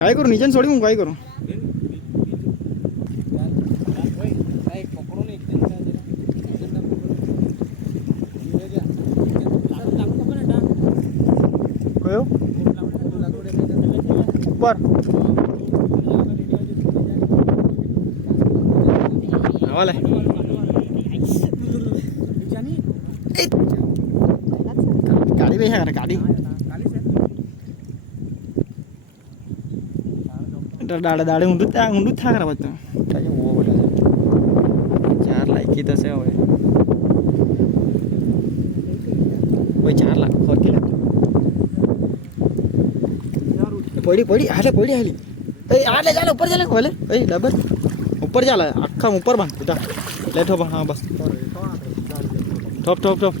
काय करू नीचे सोडी मग काय करू कयो ऊपर आवाले गाड़ी भी है गाड़ी दाड़े दाड़े ઊંડું થા કરા બધું કાજે ઓ બોલે ચાર લાખી થશે હવે કોઈ 4 લાખ ફરતી લાખ પડી હાલે પડી હાલી એ આલે ચાલે ઉપર ચાલે ભલે એ ડબર ઉપર ચાલે આખા ઉપર બાંધ તું લે ઠોપ હા બસ ઠોપ ઠોપ ઠોપ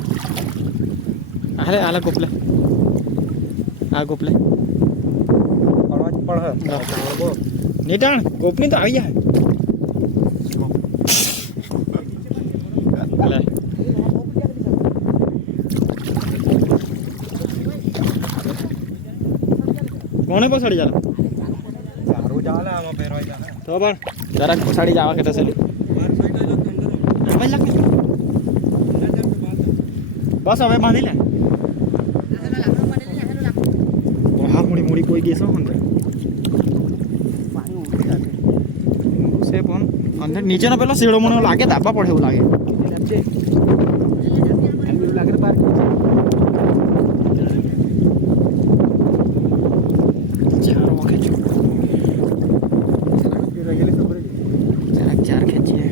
હાલે હાલે ગોપલે આ ગોપલે नीटाण गोपनी तो आई है कोने पछाड़ी जाला चारो जाला आमा पेरवाई जाला तो पण जरा पछाड़ी जावा के तसली बार साइड आला अंदर बस હવે બાંધી લે હા મુડી મુડી કોઈ ગેસો અંદર से पण अंदर नीचे ना पेला सीड़ो मन लागे दाबा पड़े એવું લાગે लागे बार चार वके जो चार खींचिए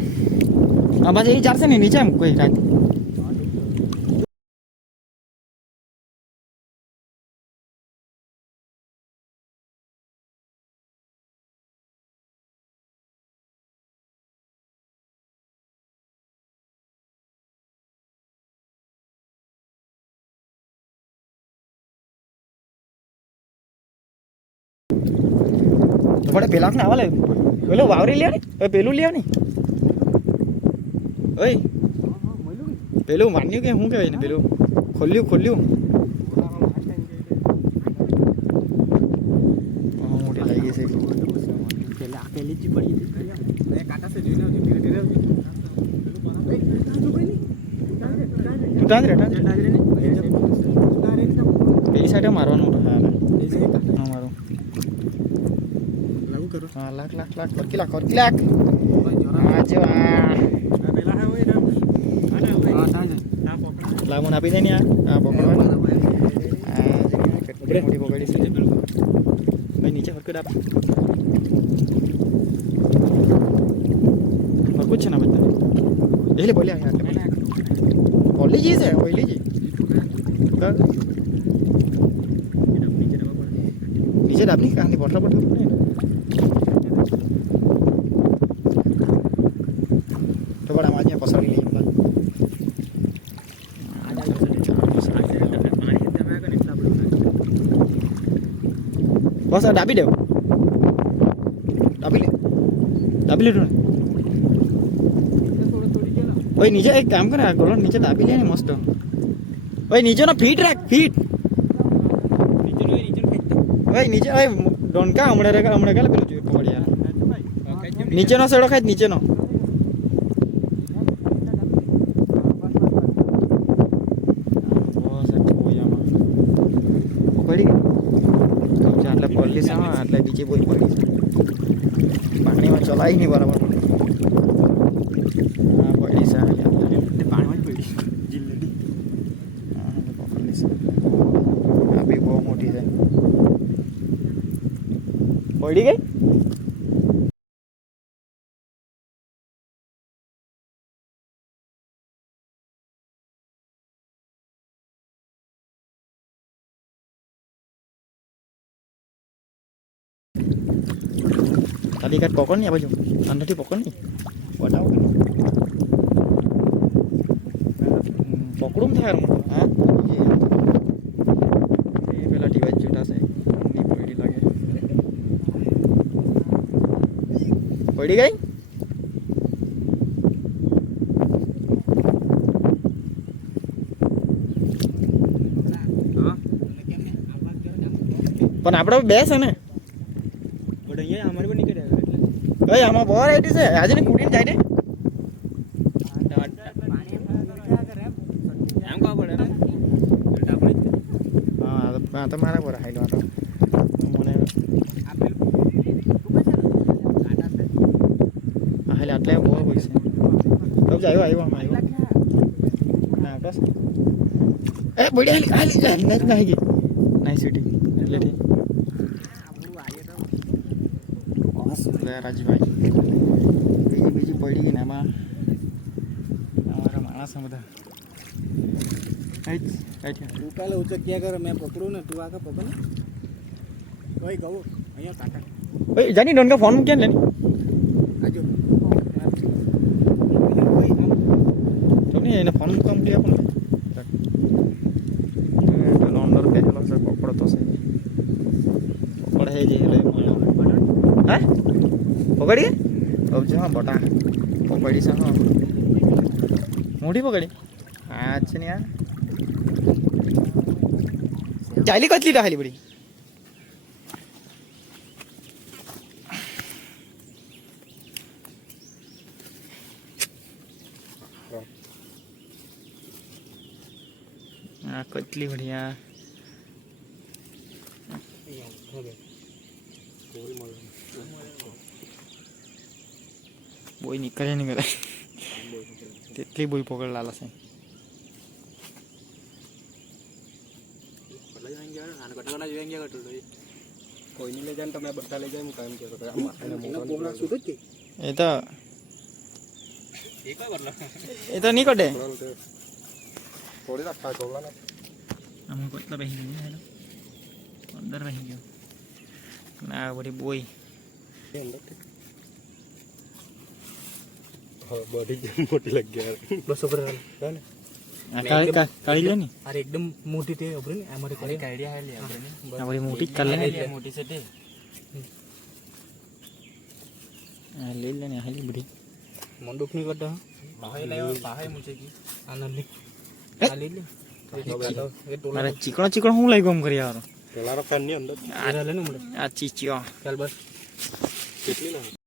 अब बस यही चार से नहीं नीचे हम कोई रात बड़े पेला ना वाले बोलो वावरी लिया नहीं ओए पेलू लिया नहीं ओए पेलू मान्यू के हूं के ने पेलू खोलियो खोलियो मोटे लागी से पेला पेली जी पड़ी मैं काटा से जोइना धीरे धीरे टांग रे पेली साइड मारवानो हां मारो हाँ लाख लाख लाख कर किला आज पेला है ओए लामन आपी दे नहीं आ पकड़वा आज मोटी पकड़ी से भाई नीचे हरकत आप और कुछ ना बता ये बोले यार ओली जी से ओली जी नीचे डाबनी कहां थी पटरा पटरा तो बड़ा आवाज में पसर ली बस डाबी दे डाबी ले ओए नीचे एक काम कर गोल नीचे डाबी ले मस्त ओए नीचे ना फीट रख फीट ओए नीचे ओए डोनका हमड़े का पेलो जो पकड़ यार नीचे नो सेड़ो खाई नीचे नो એટલે બીજી બોલ પડી પાણીમાં ચલાઈ નહીં બરાબર હા પડી છે પાણીમાં જ પડી જિલ્લેડી હા પકડલી છે આ બી બહુ મોટી છે પડી ગઈ tadi kan pokok nih apa Jum? Anda di pokok nih wadah pokok થાય હા એ પેલા ડિવાઇસ જોતા છે ની પડી લાગે પડી ગઈ પણ આપણે બે છે ને પડે અહીંયા અમારે પણ નીકળ્યા એટલે ભાઈ આમાં બહુ રાઈટી છે આજે ને કુટીને જાય ને એમ કહવા પડે ને આપણે હા તો મારા પર હાઈલો આ તો મને હાલે આટલે બહુ પૈસા હવે આવ્યો ના બસ એ બડી હાલી નથી નાહી ગઈ નાઈ સિટી એટલે ઠીક રાજીભાઈ બીજી પડી ગઈ ને એમાં અમારા માણસ બધા તું પહેલે ઉચક્યા કરે મેં પકડું ને તું આગળ પકડ ને ભાઈ કહું અહીંયા કાકા ભાઈ જાની ડોન કા ફોન મૂક્યા ને આજો તો નહીં એને ફોન મૂકવા મૂકી આપો ને પેલો અંદર બેઠેલો છે પકડો તો છે પકડ હે જે એટલે હે પકડી અબજો હા બટા પકડી છે હા મોટી પકડી હા છે ને યાર ચાલી કતલી રાહલી પડી આ કતલી બઢિયા બોય નીકળે નહીં કરે તેટલી બોય પકડ લાલા છે કોઈની લઈ જાય તમે બધા લઈ જાય હું કામ કહેતો એ તો નહીં કટે થોડી રાખતા ચોલા ને અમે કેટલા બેસી ગયો હેલો અંદર બેસી ગયો ના બધી બોય બધી મોટી લગ ગયા બસ ઉપર ને કાઢી લે ને અરે એકદમ મોટી તે ઉપર ને અમારે કરી આઈડિયા હે લે આપણે આ બધી મોટી જ કાઢ લે મોટી છે તે આ લઈ લે ને હાલી બધી મંડુક ની કરતા બાહે લાયો બાહે મુચે કી આનંદ ની આ લઈ લે અરે ચીકણો હું લઈ ગમ કરી યાર પેલા ફેન ની અંદર આ લે ને મને આ ચીચિયો ચાલ બસ કેટલી ના